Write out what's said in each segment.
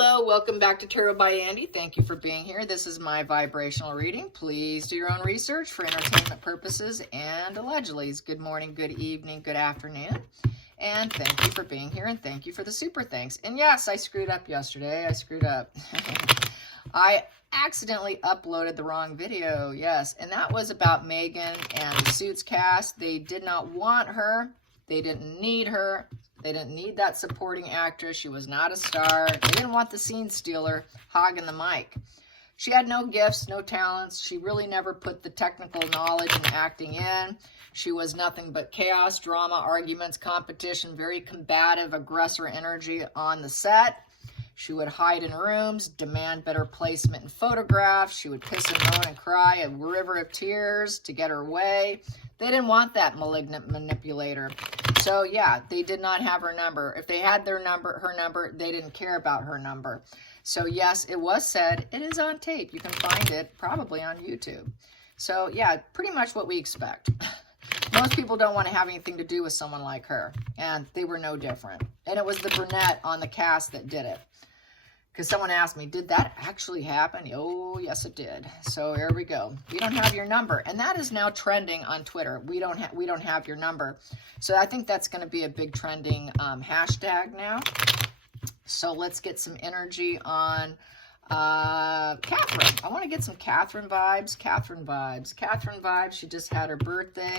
Hello, welcome back to Tarot by Andy. Thank you for being here. This is my vibrational reading. Please do your own research for entertainment purposes and allegedly. Good morning, good evening, good afternoon. And thank you for being here and thank you for the super thanks. And yes, I screwed up yesterday. I screwed up. I accidentally uploaded the wrong video. Yes, and that was about Megan and the Suits cast. They did not want her. They didn't need her. They didn't need that supporting actress. She was not a star. They didn't want the scene stealer hogging the mic. She had no gifts, no talents. She really never put the technical knowledge and acting in. She was nothing but chaos, drama, arguments, competition, very combative, aggressor energy on the set. She would hide in rooms, demand better placement in photographs. She would piss and moan and cry a river of tears to get her way. They didn't want that malignant manipulator. So yeah, they did not have her number. If they had her number, they didn't care about her number. So yes, it was said. It is on tape. You can find it probably on YouTube. So yeah, pretty much what we expect. Most people don't want to have anything to do with someone like her. And they were no different. And it was the brunette on the cast that did it. Because someone asked me, did that actually happen? Oh, yes, it did. So here we go. We don't have your number. And that is now trending on Twitter. We don't have your number. So I think that's going to be a big trending hashtag now. So let's get some energy on Catherine. I want to get some Catherine vibes. Catherine vibes. Catherine vibes. She just had her birthday.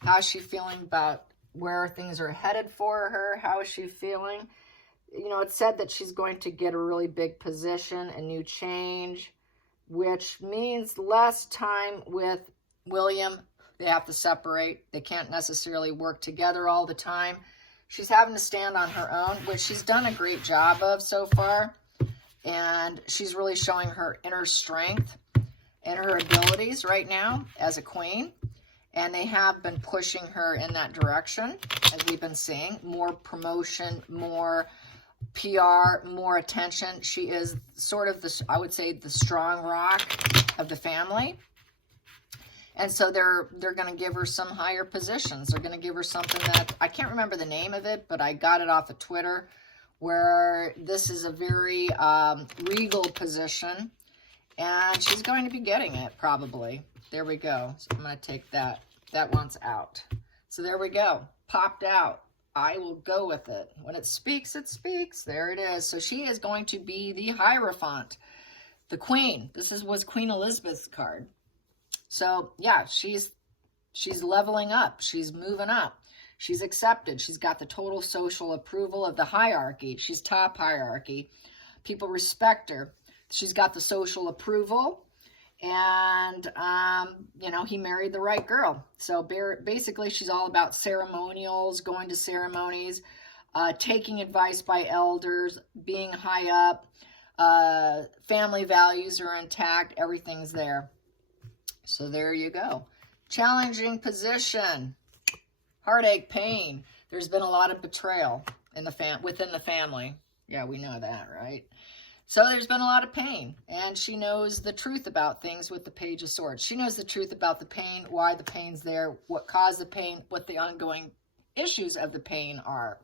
How's she feeling about where things are headed for her? How is she feeling? You know, it said that she's going to get a really big position, a new change, which means less time with William. They have to separate. They can't necessarily work together all the time. She's having to stand on her own, which she's done a great job of so far. And she's really showing her inner strength and her abilities right now as a queen. And they have been pushing her in that direction, as we've been seeing. More promotion, more PR, more attention. She is sort of the, I would say, the strong rock of the family. And so they're going to give her some higher positions. They're going to give her something that, I can't remember the name of it, but I got it off of Twitter, where this is a very regal position. And she's going to be getting it, probably. There we go. So I'm going to take that. That one's out. So there we go. Popped out. I will go with it. When it speaks, it speaks. There it is. So she is going to be the Hierophant, the Queen. This was Queen Elizabeth's card. So yeah, she's leveling up. She's moving up. She's accepted. She's got the total social approval of the hierarchy. She's top hierarchy. People respect her. She's got the social approval. And, you know, he married the right girl. So basically, she's all about ceremonials, going to ceremonies, taking advice by elders, being high up, family values are intact, everything's there. So there you go. Challenging position, heartache, pain. There's been a lot of betrayal in the within the family. Yeah, we know that, right? So there's been a lot of pain, and she knows the truth about things with the Page of Swords. She knows the truth about the pain, why the pain's there, what caused the pain, what the ongoing issues of the pain are,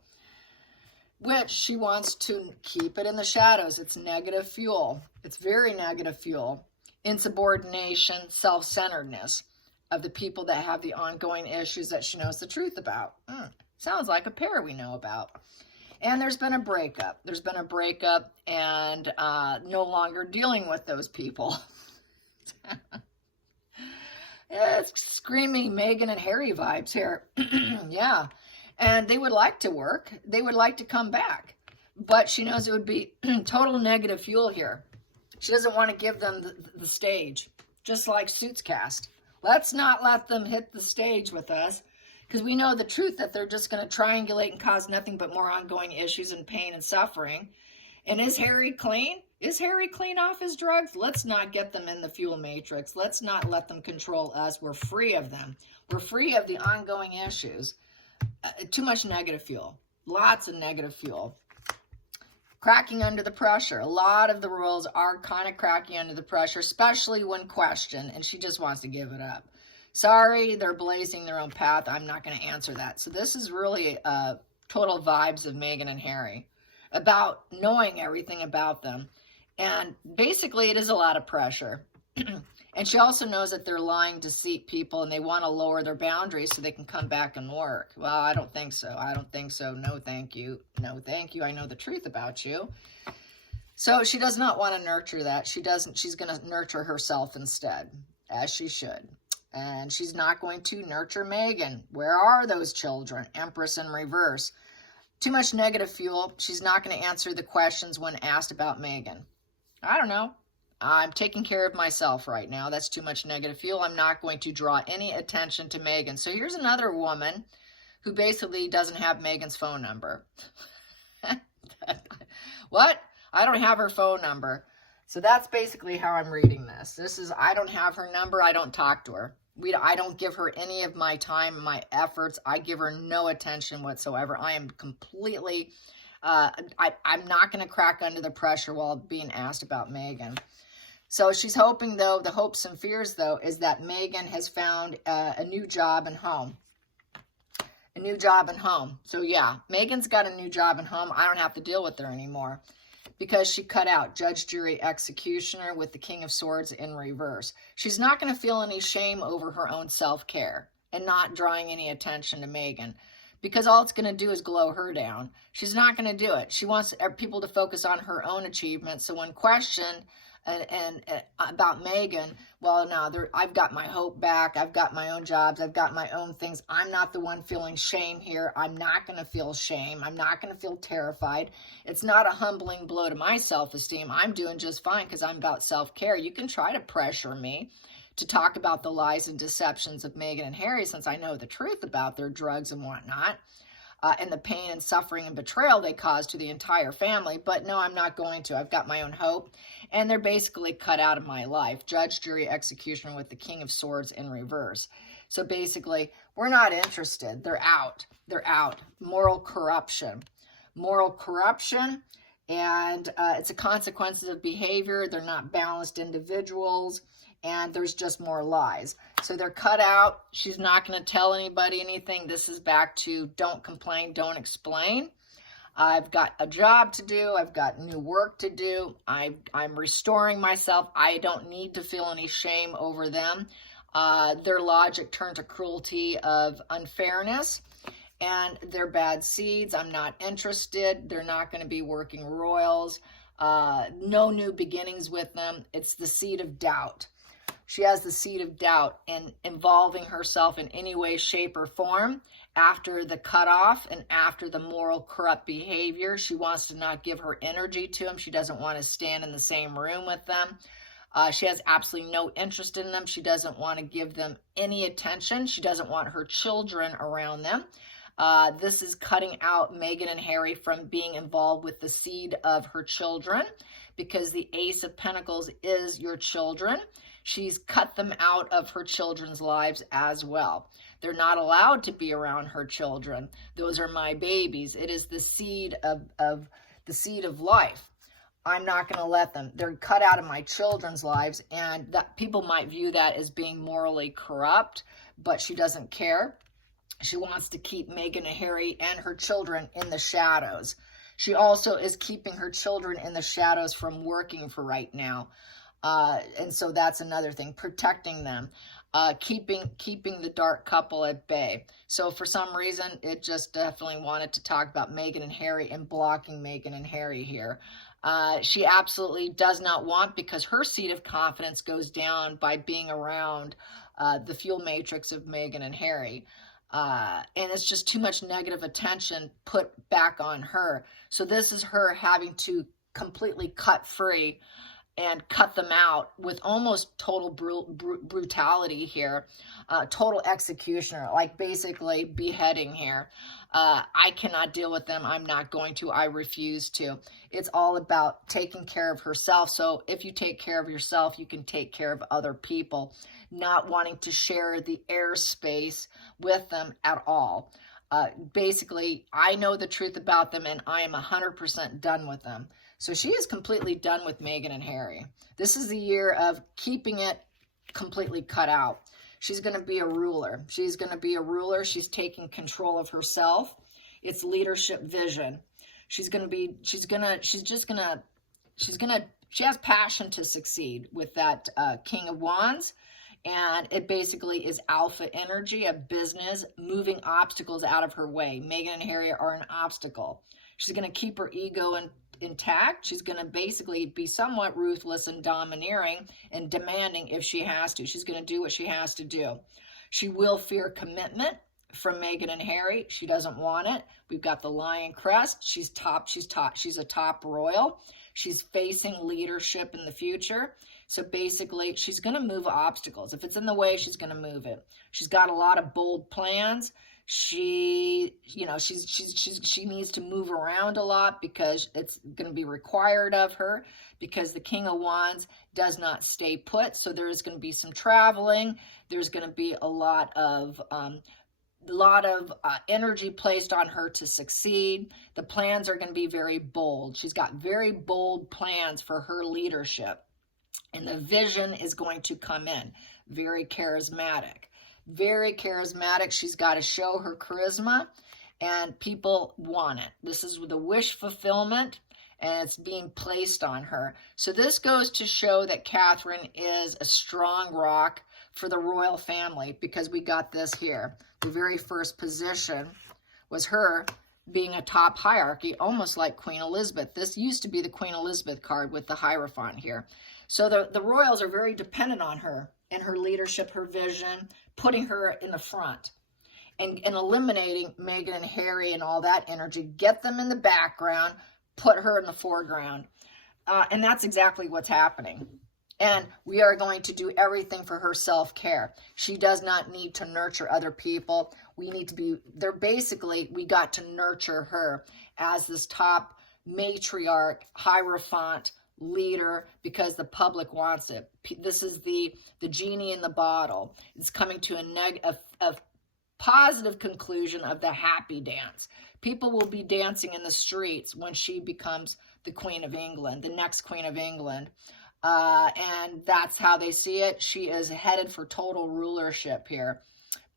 which she wants to keep it in the shadows. It's negative fuel. It's very negative fuel. Insubordination, self-centeredness of the people that have the ongoing issues that she knows the truth about. Sounds like a pair we know about. And there's been a breakup. There's been a breakup and no longer dealing with those people. It's screaming Meghan and Harry vibes here. Yeah. And they would like to work. They would like to come back. But she knows it would be total negative fuel here. She doesn't want to give them the stage. Just like Suits cast. Let's not let them hit the stage with us. Because we know the truth that they're just going to triangulate and cause nothing but more ongoing issues and pain and suffering. And is Harry clean? Is Harry clean off his drugs? Let's not get them in the fuel matrix. Let's not let them control us. We're free of them. We're free of the ongoing issues. Too much negative fuel. Lots of negative fuel. Cracking under the pressure. A lot of the royals are kind of cracking under the pressure, especially when questioned, and she just wants to give it up. Sorry, they're blazing their own path. I'm not going to answer that. So this is really total vibes of Meghan and Harry. about knowing everything about them. And basically, it is a lot of pressure. And she also knows that they're lying, deceit people, and they want to lower their boundaries so they can come back and work. Well, I don't think so. I don't think so. No, thank you. No, thank you. I know the truth about you. So she does not want to nurture that. She doesn't. She's going to nurture herself instead, as she should. And she's not going to nurture Megan. Where are those children? Empress in reverse. Too much negative fuel. She's not going to answer the questions when asked about Megan. I don't know. I'm taking care of myself right now. That's too much negative fuel. I'm not going to draw any attention to Megan. So here's another woman who basically doesn't have Megan's phone number. What? I don't have her phone number. So that's basically how I'm reading this. I don't have her number. I don't talk to her. I don't give her any of my time, my efforts. I give her no attention whatsoever. I am completely, I'm not going to crack under the pressure while being asked about Megan. So she's hoping, though, the hopes and fears, though, is that Megan has found a new job and home. A new job and home. So, yeah, Megan's got a new job and home. I don't have to deal with her anymore because she cut out judge, jury, executioner with the King of Swords in reverse. She's not going to feel any shame over her own self-care and not drawing any attention to Megan because all it's going to do is glow her down. She's not going to do it. She wants people to focus on her own achievements. So when questioned, and about Megan, well, no, I've got my hope back. I've got my own jobs. I've got my own things. I'm not the one feeling shame here. I'm not going to feel shame. I'm not going to feel terrified. It's not a humbling blow to my self-esteem. I'm doing just fine because I'm about self-care. You can try to pressure me to talk about the lies and deceptions of Megan and Harry since I know the truth about their drugs and whatnot. And the pain and suffering and betrayal they caused to the entire family. But no, I'm not going to. I've got my own hope. And they're basically cut out of my life. Judge, jury, executioner with the King of Swords in reverse. So basically, we're not interested. They're out. They're out. Moral corruption. Moral corruption. And it's a consequence of behavior. They're not balanced individuals. And there's just more lies. So they're cut out. She's not going to tell anybody anything. This is back to don't complain, don't explain. I've got a job to do. I've got new work to do. I'm restoring myself. I don't need to feel any shame over them. Their logic turned to cruelty of unfairness. And they're bad seeds. I'm not interested. They're not going to be working royals. No new beginnings with them. It's the seed of doubt. She has the seed of doubt in involving herself in any way, shape, or form after the cutoff and after the moral corrupt behavior. She wants to not give her energy to them. She doesn't want to stand in the same room with them. She has absolutely no interest in them. She doesn't want to give them any attention. She doesn't want her children around them. This is cutting out Megan and Harry from being involved with the seed of her children because the Ace of Pentacles is your children. She's cut them out of her children's lives as well. They're not allowed to be around her children. Those are my babies. It is the seed of life. I'm not going to let them. They're cut out of my children's lives, and that people might view that as being morally corrupt, but she doesn't care. She wants to keep Megan and Harry and her children in the shadows. She also is keeping her children in the shadows from working for right now. And so that's another thing, protecting them, keeping the dark couple at bay. So for some reason, it just definitely wanted to talk about Megan and Harry and blocking Megan and Harry here. She absolutely does not want, because her seat of confidence goes down by being around the fuel matrix of Megan and Harry. And it's just too much negative attention put back on her. So this is her having to completely cut free and cut them out with almost total brutality here, total executioner, like basically beheading here. I cannot deal with them. I'm not going to. I refuse to. It's all about taking care of herself. So if you take care of yourself, you can take care of other people, not wanting to share the airspace with them at all. Basically, I know the truth about them, and I am 100% done with them. So she is completely done with Megan and Harry. This is the year of keeping it completely cut out. She's going to be a ruler. She's going to be a ruler. She's taking control of herself. It's leadership vision. She has passion to succeed with that King of Wands. And it basically is alpha energy, a business, moving obstacles out of her way. Meghan and Harry are an obstacle. She's going to keep her ego intact. She's going to basically be somewhat ruthless and domineering and demanding if she has to. She's going to do what she has to do. She will fear commitment from Meghan and Harry. She doesn't want it. We've got the lion crest. She's a top royal. She's facing leadership in the future. So basically, she's going to move obstacles. If it's in the way, she's going to move it. She's got a lot of bold plans. She needs to move around a lot because it's going to be required of her, because the King of Wands does not stay put. So there is going to be some traveling. There's going to be a lot of energy placed on her to succeed. The plans are going to be very bold. She's got very bold plans for her leadership. And the vision is going to come in. Very charismatic. Very charismatic. She's got to show her charisma, and people want it. This is the wish fulfillment, and it's being placed on her. So this goes to show that Catherine is a strong rock for the royal family, because we got this here. The very first position was her being a top hierarchy, almost like Queen Elizabeth. This used to be the Queen Elizabeth card with the Hierophant here. So the royals are very dependent on her and her leadership, her vision, putting her in the front and eliminating Meghan and Harry and all that energy. Get them in the background, put her in the foreground. And that's exactly what's happening. And we are going to do everything for her self-care. She does not need to nurture other people. We need to be there. Basically, we got to nurture her as this top matriarch, Hierophant, leader, because the public wants it. This is the genie in the bottle. It's coming to a positive conclusion of the happy dance. People will be dancing in the streets when she becomes the Queen of England, the next Queen of England. And that's how they see it. She is headed for total rulership here,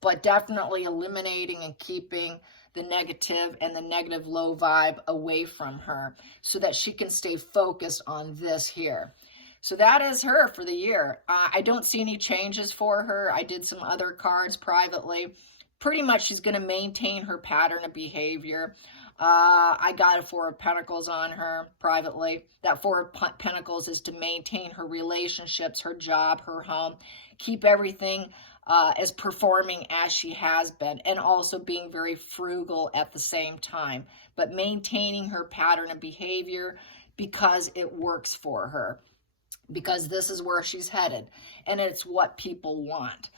but definitely eliminating and keeping the negative and the negative low vibe away from her so that she can stay focused on this here. So that is her for the year. I don't see any changes for her. I did some other cards privately. Pretty much she's going to maintain her pattern of behavior. I got a Four of Pentacles on her privately. That Four of Pentacles is to maintain her relationships, her job, her home, keep everything as performing as she has been, and also being very frugal at the same time, but maintaining her pattern of behavior because it works for her, because this is where she's headed, and it's what people want.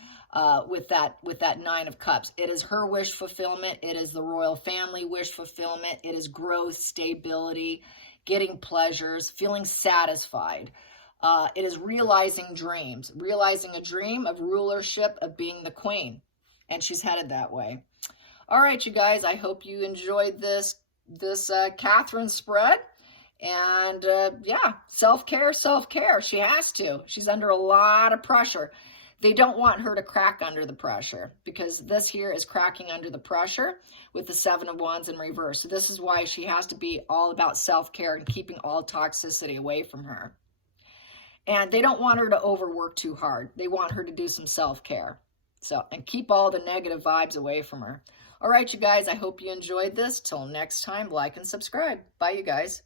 With that Nine of Cups, it is her wish fulfillment. It is the royal family wish fulfillment. It is growth, stability, getting pleasures, feeling satisfied. It is realizing dreams, realizing a dream of rulership, of being the queen, and she's headed that way. All right, you guys, I hope you enjoyed this Catherine spread. And yeah, self-care. She has to. She's under a lot of pressure. They don't want her to crack under the pressure, because this here is cracking under the pressure with the Seven of Wands in reverse. So this is why she has to be all about self-care and keeping all toxicity away from her. And they don't want her to overwork too hard. They want her to do some self-care. So, and keep all the negative vibes away from her. All right, you guys, I hope you enjoyed this. Till next time, like and subscribe. Bye, you guys.